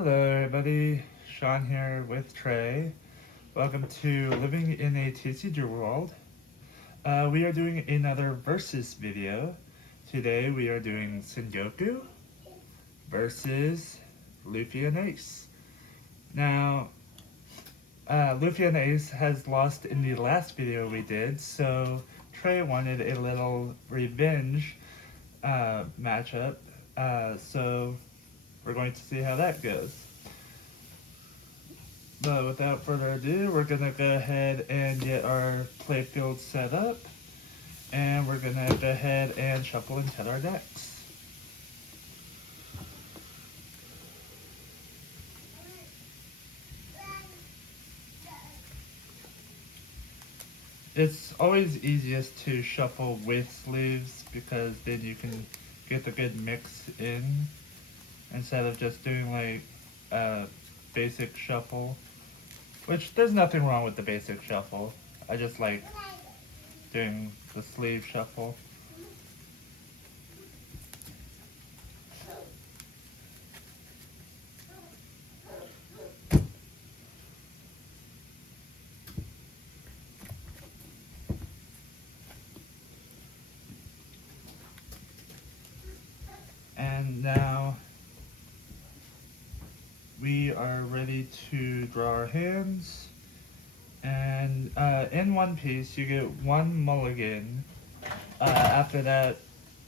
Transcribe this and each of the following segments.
Hello everybody, Sean here with Trey. Welcome to Living in a TCG World. We are doing another versus video. Today we are doing Sengoku versus Luffy and Ace. Now, Luffy and Ace has lost in the last video we did, so Trey wanted a little revenge matchup. So we're going to see how that goes. But without further ado, we're going to go ahead and get our playfield set up. And we're going to go ahead and shuffle and cut our decks. It's always easiest to shuffle with sleeves because then you can get the good mix in instead of just doing like a basic shuffle. Which, there's nothing wrong with the basic shuffle. I just like doing the sleeve shuffle. And now we are ready to draw our hands. And in One Piece, you get one mulligan. After that,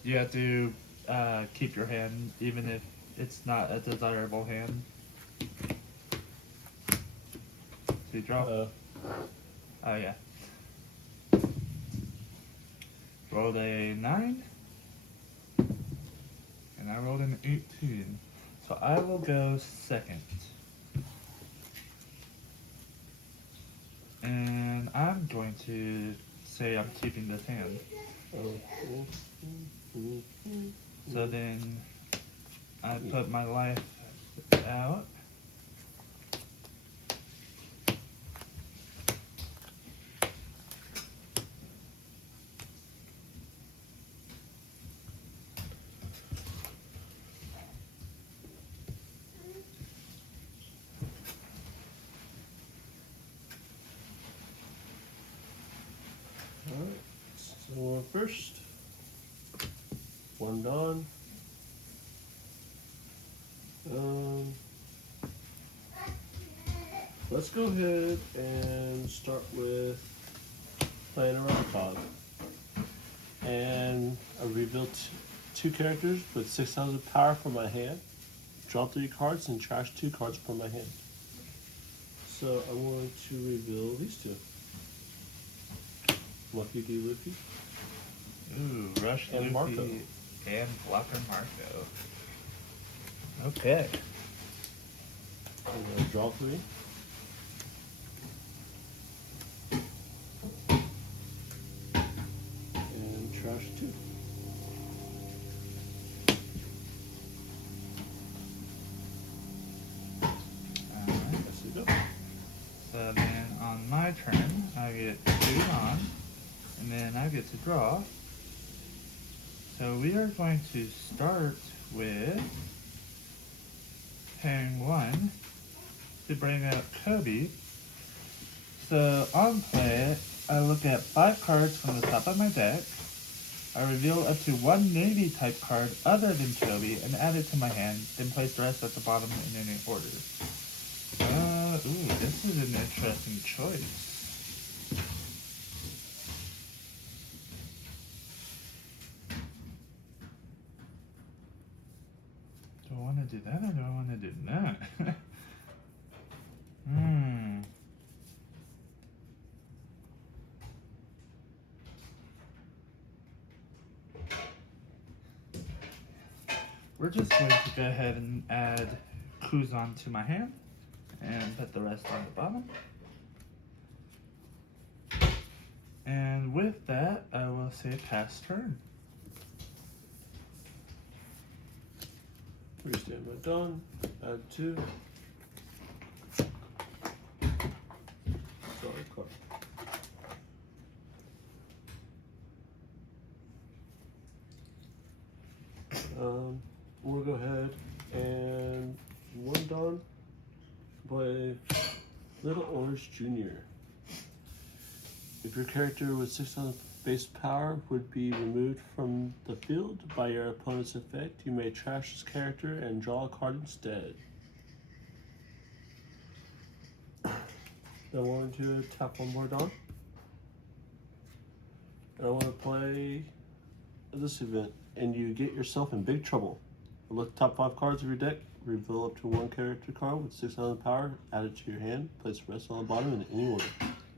you have to keep your hand, even if it's not a desirable hand. So you draw. Oh yeah. Rolled a 9. And I rolled an 18. So I will go second. And I'm going to say I'm keeping this hand. So then I put my life out. Alright, so first, one Dawn. Let's go ahead and start with playing around the cog. And I rebuilt two characters with 6,000 power from my hand. Draw 3 cards and trash 2 cards from my hand. So I'm going to reveal these two. Lucky D Luffy. Ooh, Rush And Luffy Marco. and Blocker Marco. Okay. I'm going to draw 3. And trash 2. Alright. Yes, you go. So then on my turn, I get 2 on, and then I get to draw. So we are going to start with paying 1 to bring up Kobe. So on play, I look at 5 cards from the top of my deck. I reveal up to 1 Navy type card other than Kobe and add it to my hand, then place the rest at the bottom in any order. Ooh, this is an interesting choice. Do I want to do that or do I want to do that? We're just going to go ahead and add Kuzan to my hand and put the rest on the bottom. And with that, I will say pass turn. Restand my Dawn. Add 2. Sorry, card. We'll go ahead and 1 Don by Little Orange Jr. If your character with 6,000 base power would be removed from the field by your opponent's effect, you may trash this character and draw a card instead. I want to tap 1 more Don. And I want to play this event, and you get yourself in big trouble. Look top 5 cards of your deck, reveal up to 1 character card with 6,000 power, add it to your hand, place the rest on the bottom in any order.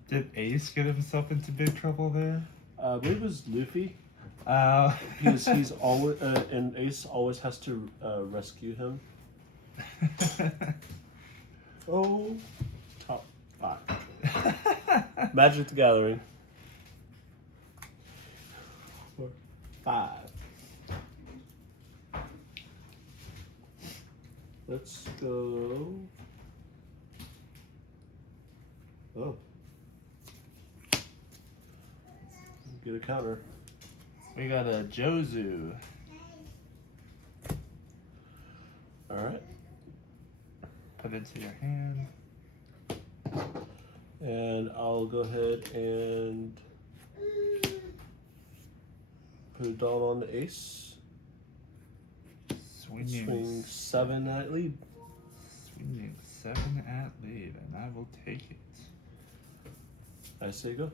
Did Ace get himself into big trouble there? I believe it was Luffy. He's always and Ace always has to rescue him. Oh, top 5. Magic the Gathering. 4, 5. Let's go. Oh. Get a counter. We got a Jozu. Alright. Put it into your hand. And I'll go ahead and put a Dawn on the Ace. Swing 7 at lead. Swinging 7 at lead, and I will take it. I say go.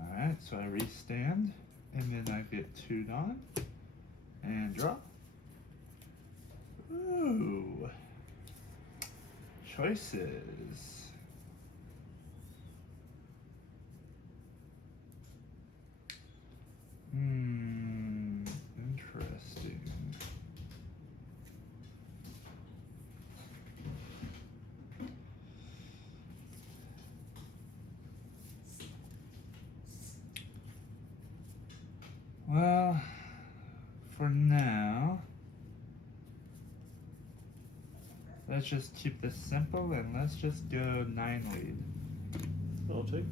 Alright, so I restand, and then I get 2 Dawn, and draw. Ooh. Choices. Interesting. Well, for now, let's just keep this simple and let's just go 9 lead. I'll take.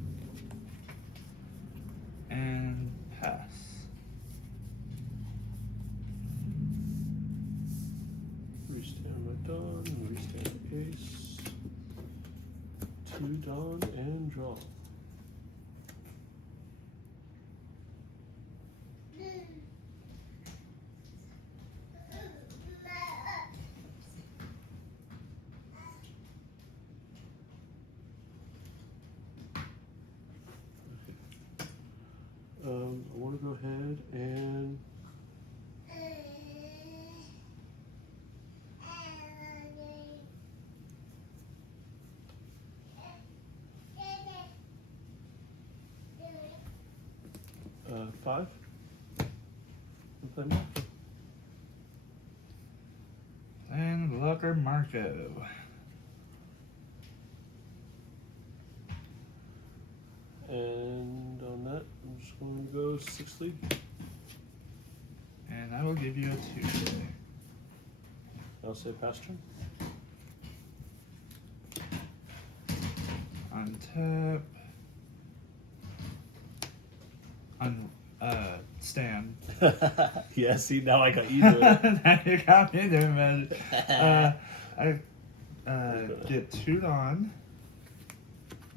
And pass. Restand my Dawn, restand the Ace. 2 Dawn and draw. I want to go ahead and five. Play more. And Looker Marco. And on that, I'm just going to go 6 lead. And I will give you a 2 today. I'll say pass turn. Untap. Stand. Yeah, see, now I got you to it. Now you got me there, man. I get 2 on.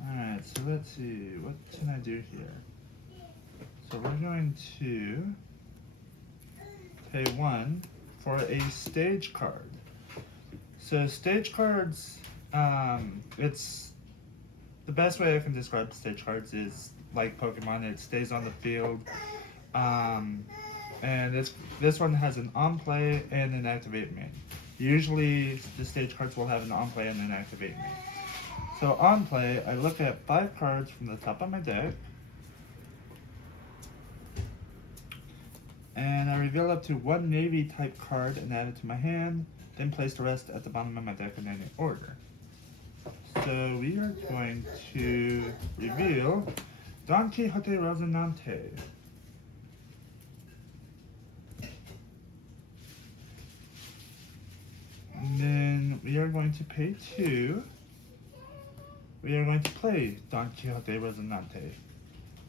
Alright, so let's see. What can I do here? So we're going to pay 1 for a stage card. So stage cards, it's the best way I can describe stage cards is like Pokemon. It stays on the field, and this one has an on play and an activate main. Usually the stage cards will have an on play and an activate main. So on play, I look at 5 cards from the top of my deck, and I reveal up to 1 Navy type card and add it to my hand, then place the rest at the bottom of my deck in any order. So we are going to reveal Don Quixote Rocinante. And then we are going to pay 2. We are going to play Don Quixote Rocinante.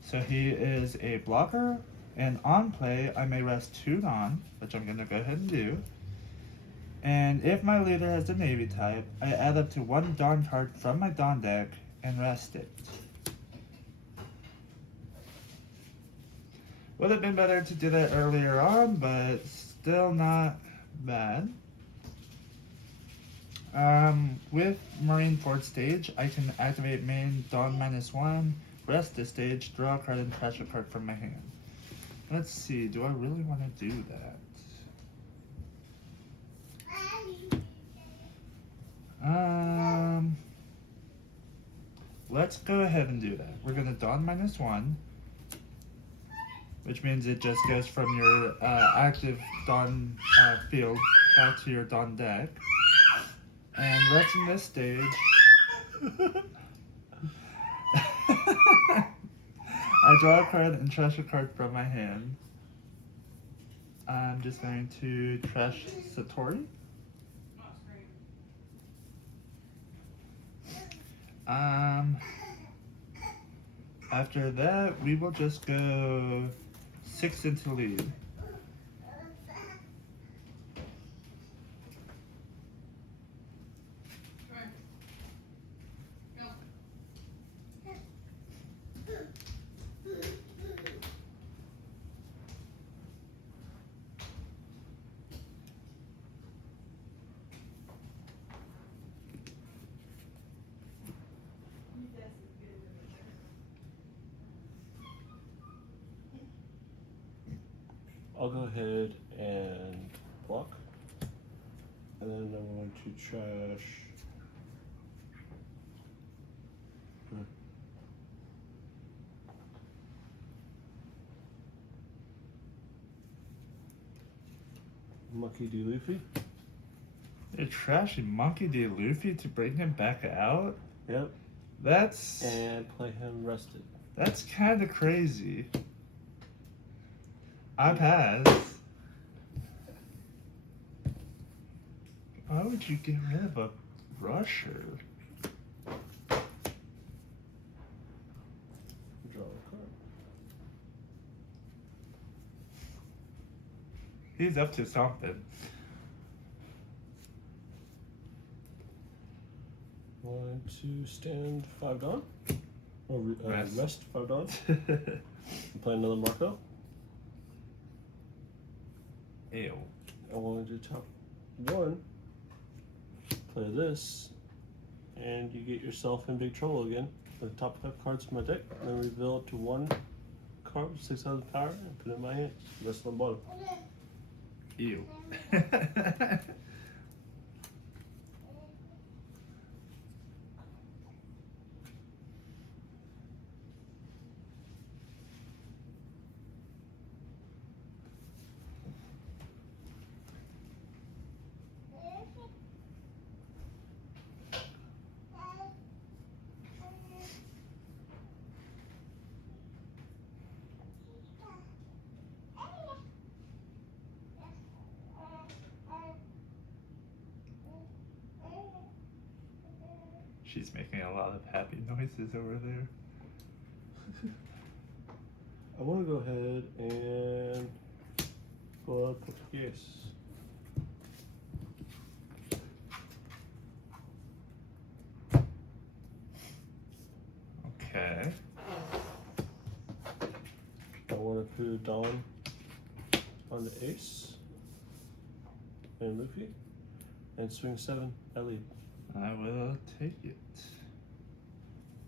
So he is a blocker, and on play I may rest 2 Don, which I'm going to go ahead and do. And if my leader has a Navy type, I add up to 1 Dawn card from my Dawn deck and rest it. Would have been better to do that earlier on, but still not bad. With Marine Fort stage, I can activate main Dawn -1, rest this stage, draw a card, and trash a card from my hand. Let's see, do I really want to do that? Let's go ahead and do that. We're gonna Dawn -1, which means it just goes from your active Dawn field back to your Dawn deck. And resting this stage, I draw a card and trash a card from my hand. I'm just going to trash Satori. After that, we will just go 6 into lead. I'll go ahead and block. And then I'm going to trash. Monkey D. Luffy. You're trashing Monkey D. Luffy to bring him back out? Yep. And play him rested. That's kind of crazy. I pass. Why would you get rid of a rusher? Draw a card. He's up to something. Going to stand 5 Dawn. Or rest 5 Dawn. Play another Marco. Ew. I want to do top 1. Play this. And you get yourself in big trouble again. The top 5 cards from my deck. Then reveal it to 1 card with 6,000 power and put it in my hand. Rest on the bottom. Ew. She's making a lot of happy noises over there. I want to go ahead and pull up Luffy Ace. Okay. I want to put a Dawn on the Ace and Luffy and swing 7 at lead. I will take it.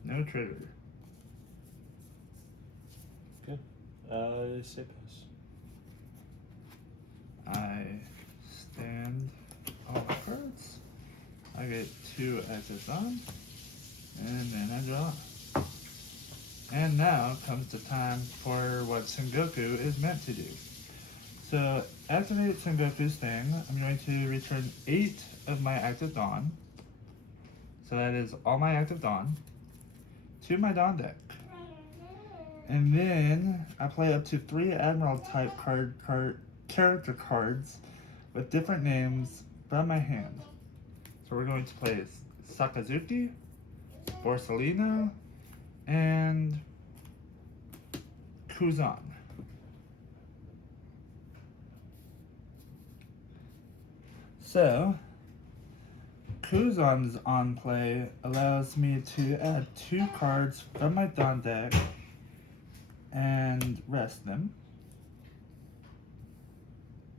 No trigger. Okay. I say pass. I stand all my cards. I get 2 exits on. And then I draw. And now comes the time for what Sengoku is meant to do. So, activate Sengoku's thing. I'm going to return 8 of my active Dawn. So that is all my active Dawn to my Dawn deck. And then I play up to 3 Admiral type character cards with different names from my hand. So we're going to play Sakazuki, Borsalino, and Kuzan. So, Kuzan's on play allows me to add 2 cards from my Dawn deck and rest them.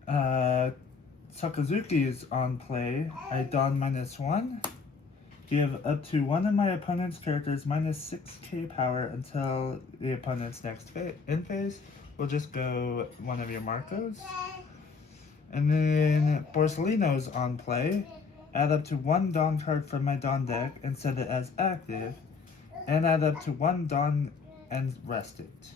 Sakazuki is on play. I Dawn -1. Give up to one of my opponent's characters minus 6k power until the opponent's next end phase. We'll just go one of your Marcos. And then Borsellino's on play. Add up to 1 Dawn card from my Dawn deck and set it as active. And add up to 1 Dawn and rest it.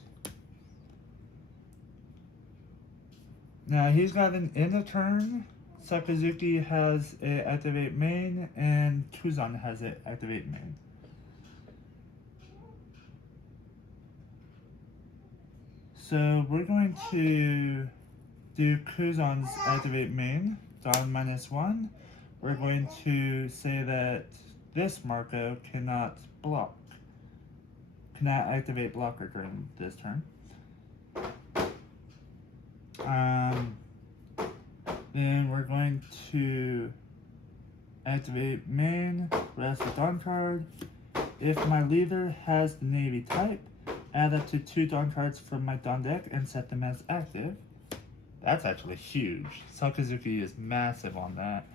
Now he's got an end of turn. Sakazuki has a activate main, and Kuzan has it activate main. So we're going to do Kuzan's activate main, Dawn -1. We're going to say that this Marco cannot activate blocker during this turn. Then we're going to activate main, rest the Dawn card. If my leader has the Navy type, add up to 2 Dawn cards from my Dawn deck and set them as active. That's actually huge. Sakazuki is massive on that.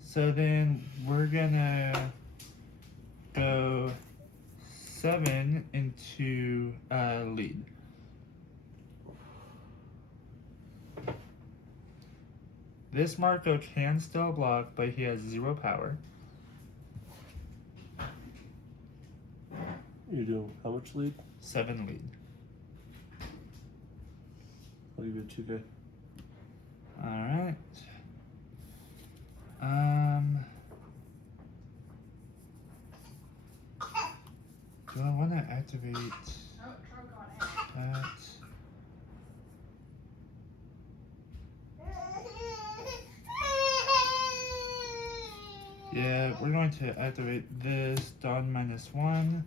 So then we're gonna go 7 into lead. This Marco can still block, but he has 0 power. You do how much lead? 7 lead. I'll give you 2k. Alright. Do I want to activate that? Yeah, we're going to activate this Dawn -1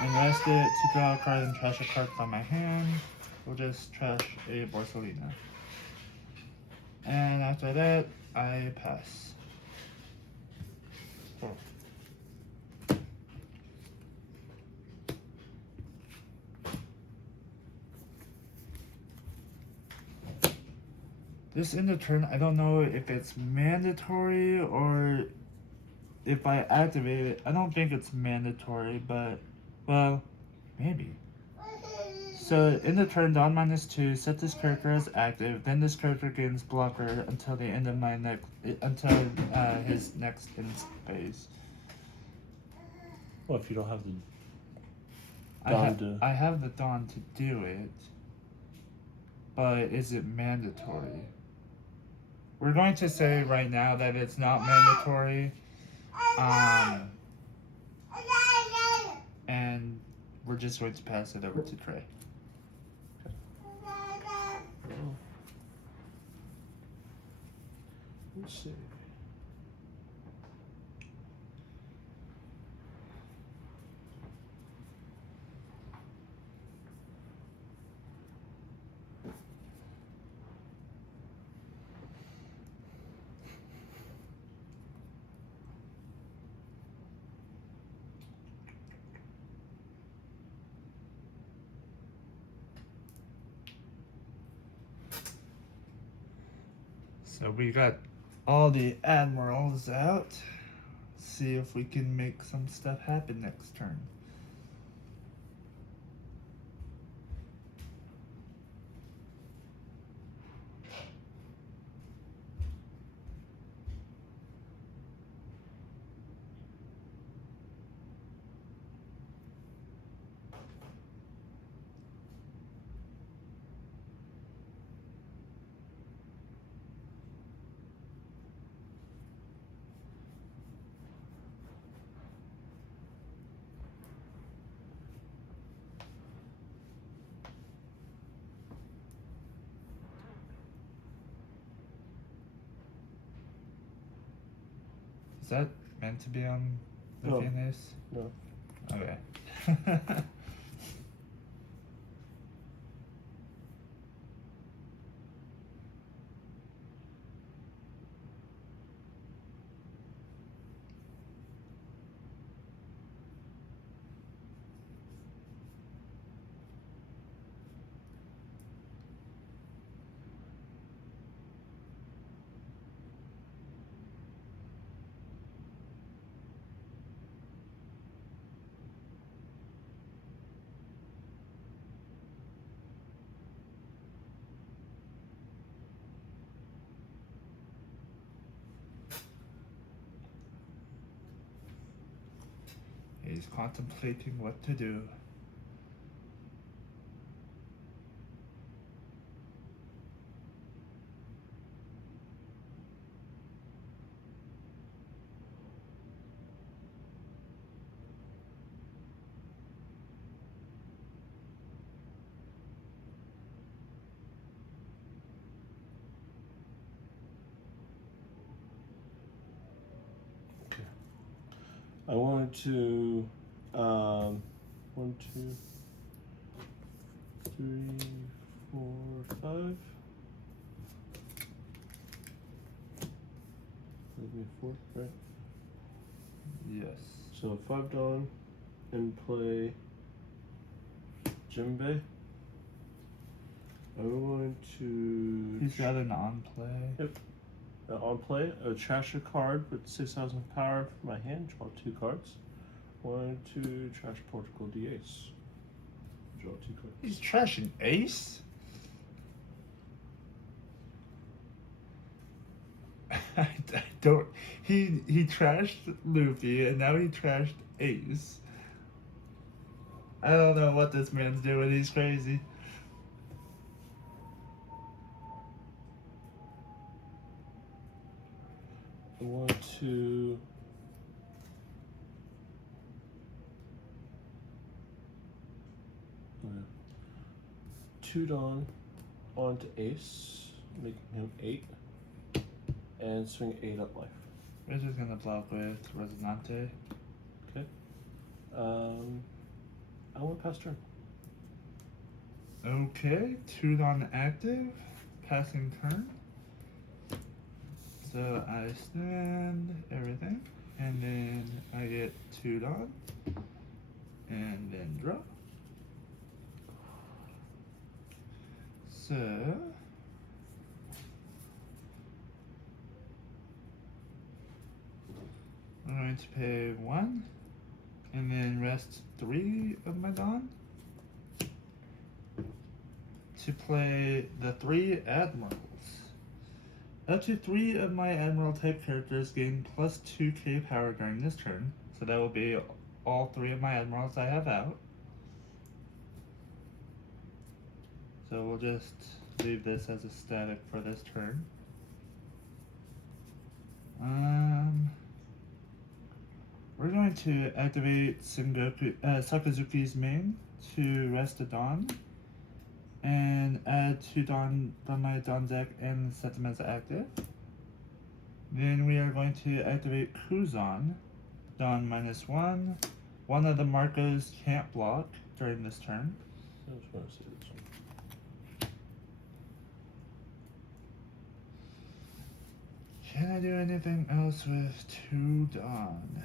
and rest it to draw a card and trash a card from my hand. We'll just trash a Borsellino. And after that, I pass. Cool. This end of turn, I don't know if it's mandatory or if I activate it. I don't think it's mandatory, but, well, maybe. So, in the turn, Dawn -2, set this character as active, then this character gains blocker until the end of my his next end phase. Well, if you don't have the I have the Dawn to do it, but is it mandatory? We're going to say right now that it's not mandatory, and we're just going to pass it over to Trey. Let's see. So we got all the admirals out. See if we can make some stuff happen next turn. Is that meant to be on Luffy Ace? No. Okay. He's contemplating what to do. I wanted to, 1, 2, 3, 4, 5. That'd be 4, right? Yes. So 5 Dawn and play Jinbei. I'm going to. He's got an on play. Yep. On play, I would trash a card with 6,000 power from my hand, draw 2 cards. 1, 2, trash Portugal the Ace. Draw 2 cards. He's trashing Ace? I don't. He trashed Luffy and now he trashed Ace. I don't know what this man's doing. He's crazy. I want to. Oh, yeah. 2 Dawn onto Ace, making him 8, and swing 8 up life. We're just gonna block with Resonante. Okay. I want pass turn. Okay, 2 Dawn active, passing turn. So I stand everything, and then I get 2 Dawn, and then draw. So I'm going to pay 1, and then rest 3 of my Dawn to play the 3 admirals. Up to 3 of my admiral type characters gain plus 2k power during this turn, so that will be all 3 of my admirals I have out. So we'll just leave this as a static for this turn. We're going to activate Sengoku, Sakazuki's main to rest a Dawn, and add 2 Dawn from my Dawn deck and set them as active. Then we are going to activate Kuzan, Dawn -1. One of the Marcos can't block during this turn. I just want to see this one. Can I do anything else with 2 Dawn?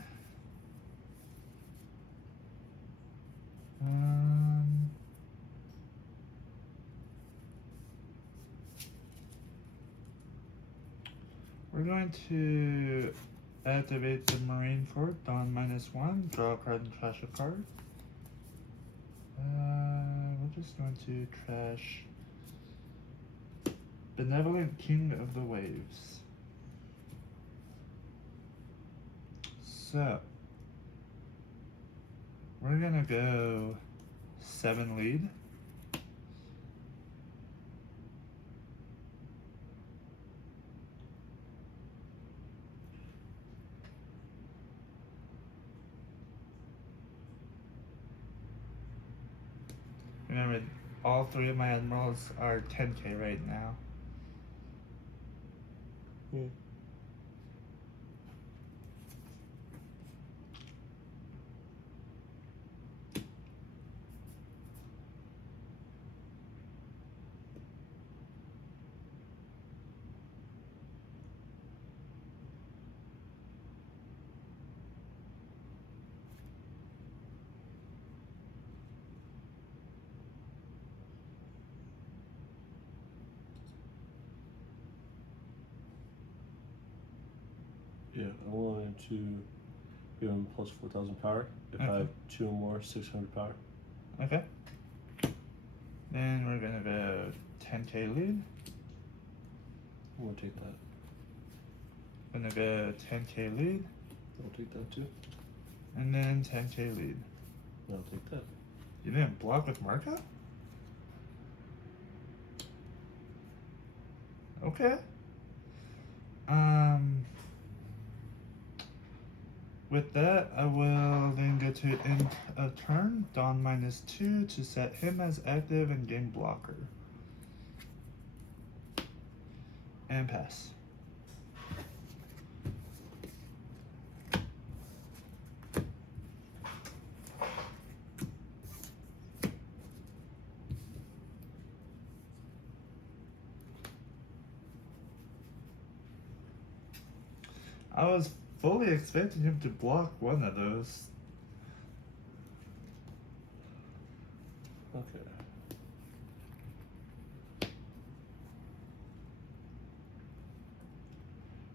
We're going to activate the Marine Fort, Dawn -1, draw a card and trash a card. We're just going to trash Benevolent King of the Waves. So we're gonna go 7 lead. Remember, all 3 of my admirals are 10k right now. Yeah. Yeah, I wanted to give him plus 4,000 power. If I Okay. have 2 or more, 600 power. Okay. Then we're gonna go 10k lead. I'm gonna take that. Gonna go 10k lead. I'll take that too. And then 10k lead. I'll take that. You didn't block with Marco? Okay. With that, I will then go to end a turn, Dawn -2 to set him as active and gain blocker. And pass. I was fully expecting him to block one of those. Okay.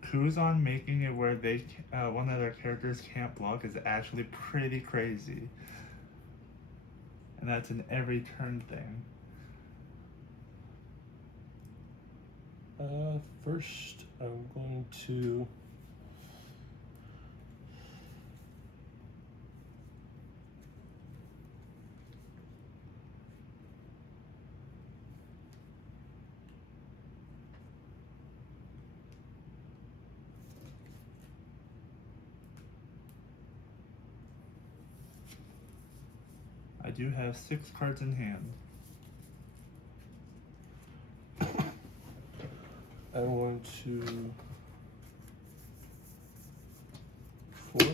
Kuzan making it where they one of their characters can't block is actually pretty crazy. And that's an every turn thing. First, I'm going to I do have 6 cards in hand. I'm going to 4.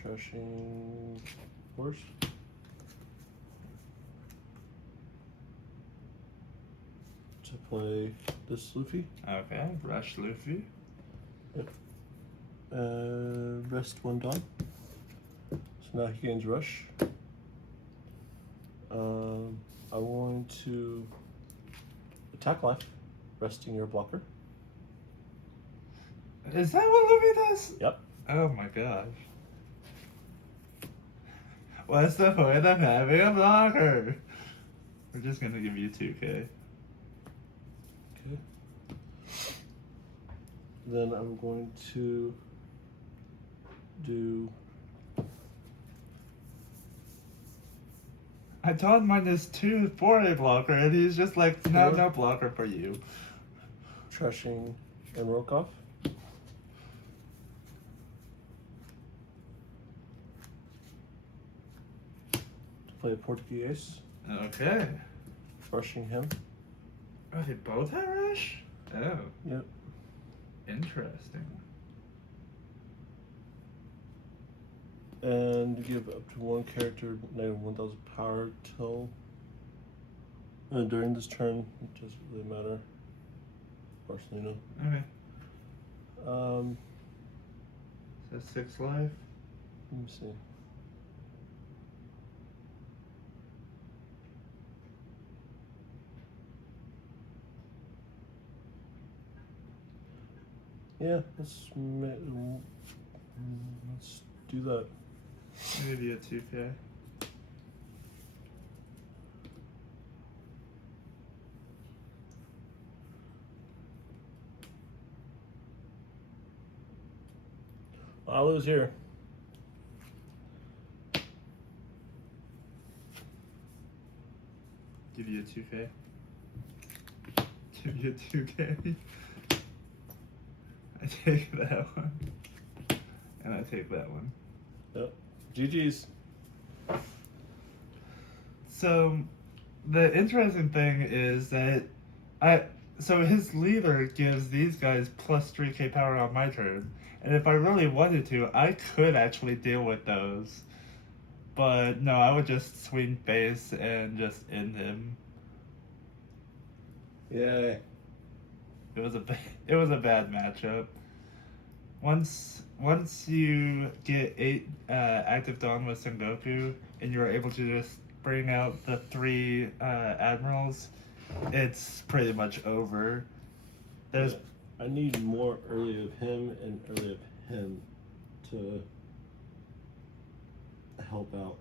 Trashing horse. To play this Luffy. Okay, rush Luffy. Rest 1 dog. So now he gains rush. I'm going to attack life, resting your blocker. Is that what Luffy does? Yep. Oh my gosh. What's the point of having a blocker? We're just gonna give you 2k. Okay. Then I'm going to do I told -2 for a blocker, and he's just like, no, Four. no blocker for you. trashing and Rokoff. To play a Portuguese, Okay. rushing him. Oh, they both have rush? Oh, Yep. interesting. And give up to 1 character -1,000 power till during this turn. It doesn't really matter. Personally, no. Okay. Um, So 6 life. let me see. Yeah, let's do that. Maybe a 2k. I lose here. Give you a 2k. Give you a 2k. I take that one. And I take that one. Yep. GG's. So, the interesting thing is that so his leader gives these guys plus 3k power on my turn. And if I really wanted to, I could actually deal with those. But no, I would just swing face and just end him. Yay. It was a bad matchup. Once you get 8 active Dawn with Sengoku, and you're able to just bring out the 3 admirals, it's pretty much over. There's I need more early of him and early of him to help out.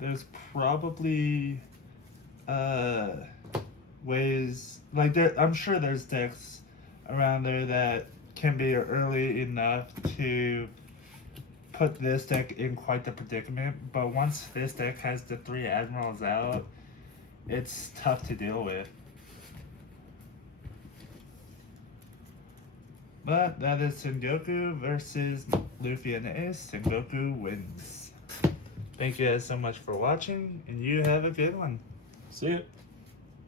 There's probably ways like I'm sure there's decks around there that can be early enough to put this deck in quite the predicament, but once this deck has the 3 admirals out, it's tough to deal with. But that is Sengoku versus Luffy and Ace. Sengoku wins. Thank you guys so much for watching, and you have a good one. See ya.